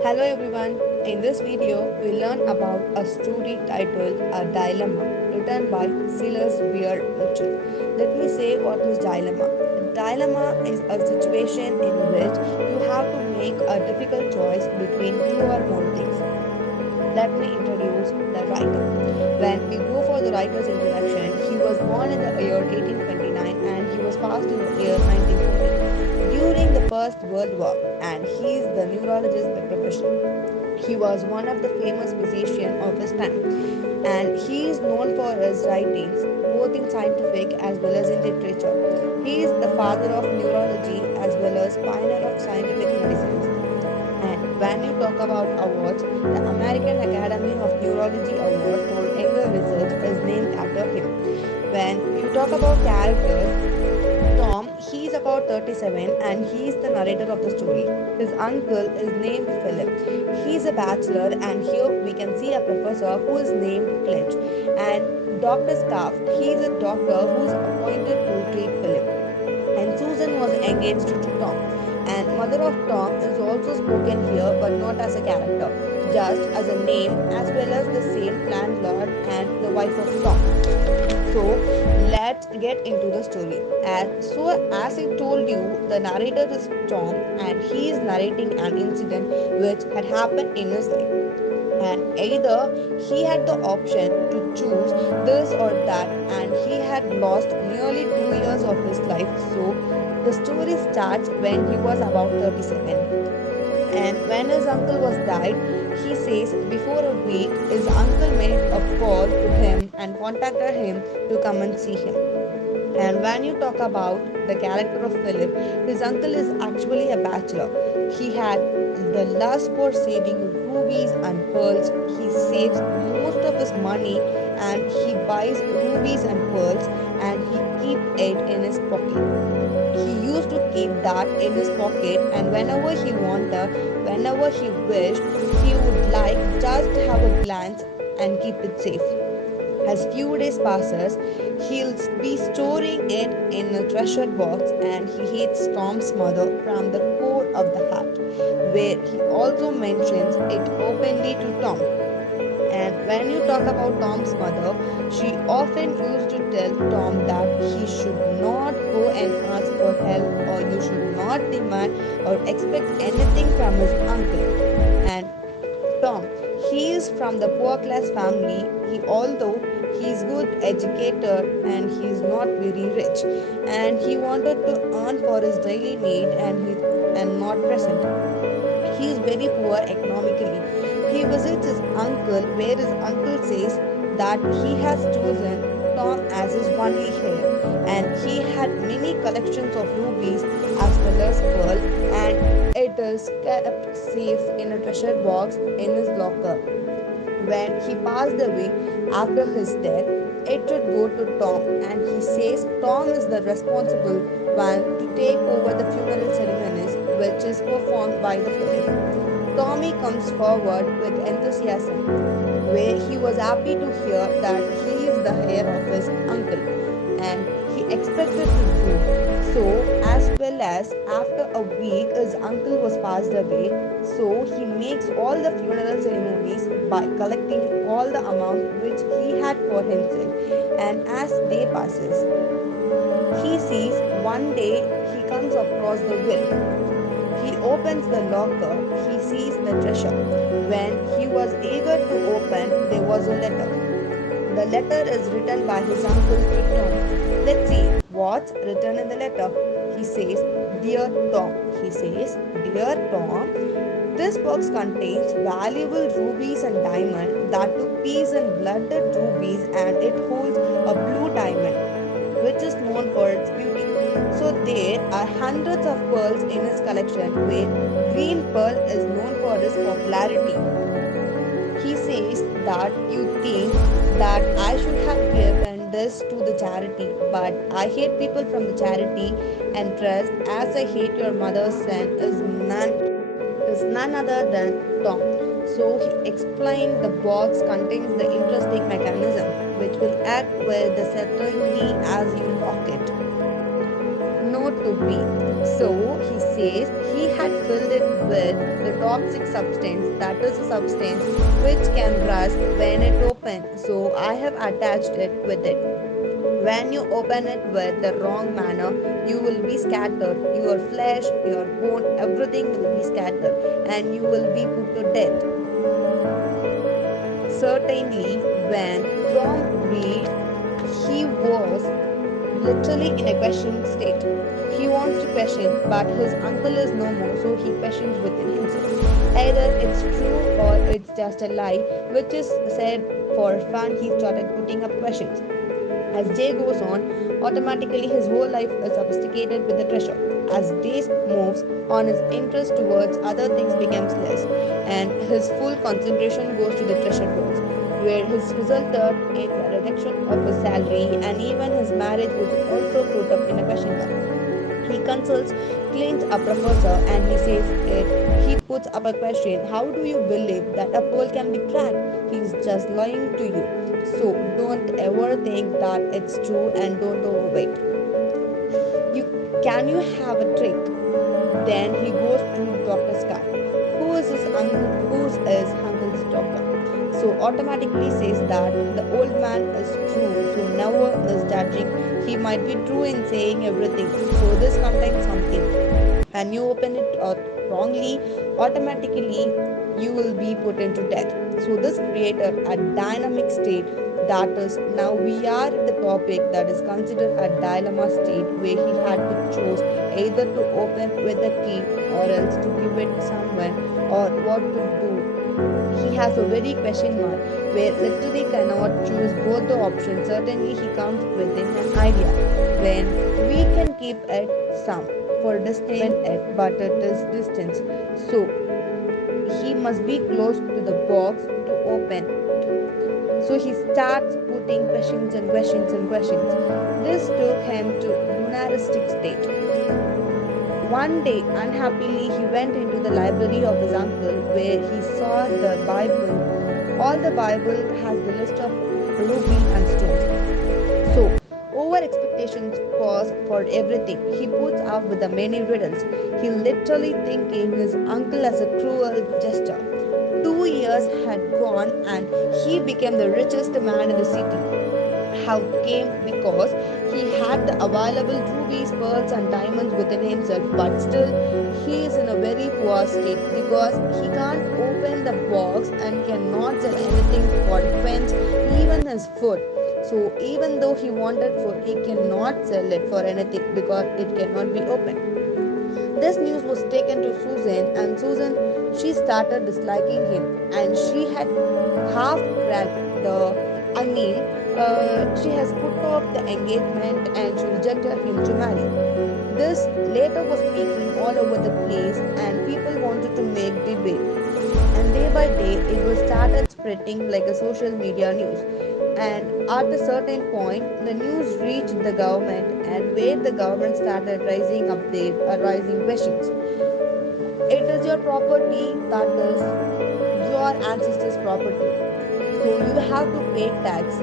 Hello everyone. In this video, we learn about a story titled A Dilemma, written by Silas Weir Mitchell. Let me say what is dilemma. A dilemma is a situation in which you have to make a difficult choice between two or more things. Let me introduce the writer. When we go for the writer's introduction, he was born in the year 1829 and he was passed in the year 1940 during the First World War, and he is the neurologist by profession. He was one of the famous physicians of his time, and he is known for his writings both in scientific as well as in literature. He is the father of neurology as well as pioneer of scientific medicines. And when you talk about awards, the American Academy of Neurology Award for Younger Research is named after him. When you talk about characters, Tom, he's about 37 and he's the narrator of the story. His uncle is named Philip. He's a bachelor, and here we can see a professor who is named Clinch. And Dr. Scaft, he's a doctor who's appointed to treat Philip. And Susan was engaged to Tom. And mother of Tom is also spoken here but not as a character, just as a name as well as the same landlord and the wife of Tom. So let's get into the story. As I told you, the narrator is Tom and he is narrating an incident which had happened in his life. And either he had the option to choose this or that, and he had lost nearly 2 years of his life. So the story starts when he was about 37. And when his uncle was died, he says before a week his uncle made a call to him and contacted him to come and see him. And when you talk about the character of Philip, his uncle is actually a bachelor. He had the lust for saving rubies and pearls. He saves most of his money and he buys rubies and pearls and he keeps it in his pocket. He used to keep that in his pocket, and whenever he wanted, whenever he wished, he would like just have a glance and keep it safe. As few days passes, he'll be storing it in a treasure box, and he hates Tom's mother from the core of the heart, where he also mentions it openly to Tom. And when you talk about Tom's mother, she often used to tell Tom that he should not go and ask for help, or you should not demand or expect anything from his uncle. And Tom, he is from the poor class family. Although he is good educated and he is not very rich, and he wanted to earn for his daily need, and not present. He is very poor economically. He visits his uncle, where his uncle says that he has chosen Tom as his only heir, and he had many collections of rubies as well as pearl, and it is kept safe in a treasure box in his locker. When he passed away after his death, it should go to Tom, and he says Tom is the responsible one to take over the funeral ceremonies, which is performed by the Philip. Tommy comes forward with enthusiasm, where he was happy to hear that he is the heir of his uncle, and he expected to do so. As well as after a week his uncle was passed away, so he makes all the funeral ceremonies by collecting all the amount which he had for himself. And as day passes, he sees one day he comes across the will. He opens the locker, he sees the treasure. When he was eager to open, there was a letter. The letter is written by his uncle to Tom. Let's see what's written in the letter. He says, Dear Tom, he says, Dear Tom, this box contains valuable rubies and diamonds, that took peace and blooded rubies, and it holds a blue diamond, which is known for its beauty. So there are hundreds of pearls in his collection, where green pearl is known for its popularity. He says that you think that I should have given this to the charity, but I hate people from the charity and trust as I hate your mother's son is none other than Tom. So he explained the box contains the interesting mechanism which will act with the certainty as you lock it. Note to be. So he says he had filled it with the toxic substance, that is a substance which can rust when it opens. So I have attached it with it. When you open it with the wrong manner, you will be scattered. Your flesh, your bone, everything will be scattered and you will be put to death. Certainly, when from greed, he was literally in a question state. He wants to question, but his uncle is no more, so he questions within himself. Either it's true or it's just a lie, which is said for fun. He started putting up questions. As day goes on, automatically his whole life is sophisticated with the treasure. As days moves on, his interest towards other things becomes less, and his full concentration goes to the treasure box, where his resulted in the reduction of his salary, and even his marriage was also put up in a question mark. He consults Clint, a professor, and he says it. He puts up a question: how do you believe that a pearl can be cracked? He's just lying to you. So don't ever think that it's true and don't overweight. You can you have a trick? Then he goes to Dr. Scott. Who's his uncle's doctor? So automatically says that the old man is true. So never misjudging. He might be true in saying everything. So this contains something. And you open it wrongly, automatically you will be put into death. So this created a dynamic state, that is now we are at the topic that is considered a dilemma state, where he had to choose either to open with the key or else to give it to someone, or what to do. He has a very question mark where literally cannot choose both the options. Certainly he comes within an idea when we can keep it some for distance it, but it is distance. So he must be close to the box to open. So he starts putting questions and questions and questions. This took him to lunatic state. One day, unhappily, he went into the library of his uncle where he saw the Bible. All the Bible has the list of ruby and stones. So, over expectations cause for everything. He puts up with the many riddles. He literally thinking his uncle as a cruel jester. 2 years had gone and he became the richest man in the city. How came? Because he had the available rubies, pearls, and diamonds within himself, but still he is in a very poor state because he can't open the box and cannot sell anything for quench even his food. So even though he wanted food, he cannot sell it for anything because it cannot be opened. This news was taken to Susan, and Susan, she started disliking him, and she had half cracked I mean, she has put off the engagement and she rejected him to marry. This later was speaking all over the place, and people wanted to make debate. And day by day, it was started spreading like a social media news. And at a certain point, the news reached the government, and where the government started raising up their rising questions. It is your property, that is your ancestors' property. So you have to pay tax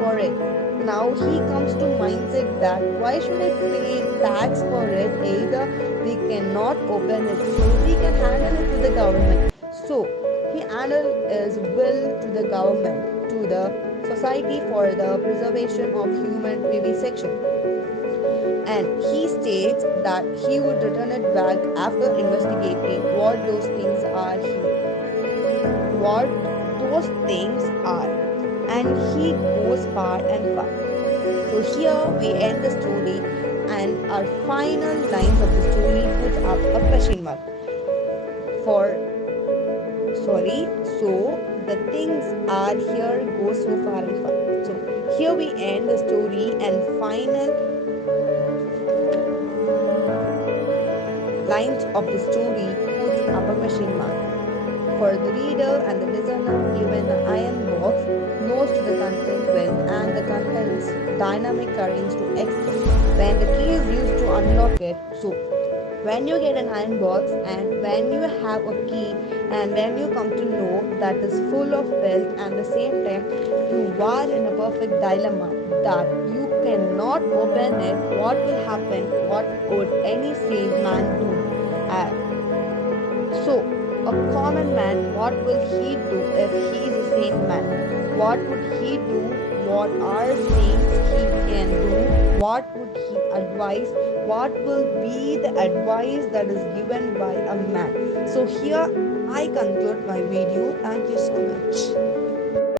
for it. Now he comes to mindset that why should I pay tax for it? Either we cannot open it, so we can handle it to the government. So he handled his will to the government, to the Society for the Preservation of Human Vivisection, and he states that he would return it back after investigating what those things are, and he goes far and far. So here we end the story, and our final lines of the story puts up a question mark for sorry. So the things are here go so far and far. So here we end the story, and final lines of the story puts up a question mark. For the reader and the listener, given the iron box, knows to the content when and the contents dynamic currents to exit when the key is used to unlock it. So When you get an iron box and when you have a key and when you come to know that is full of wealth and the same time you are in a perfect dilemma that you cannot open it, what will happen? What would any sane man do? Uh, so, a common man, what will he do if he is a sane man? What would he do? What are things he can do? What would he advise? What will be the advice that is given by a man? So, here I conclude my video. Thank you so much.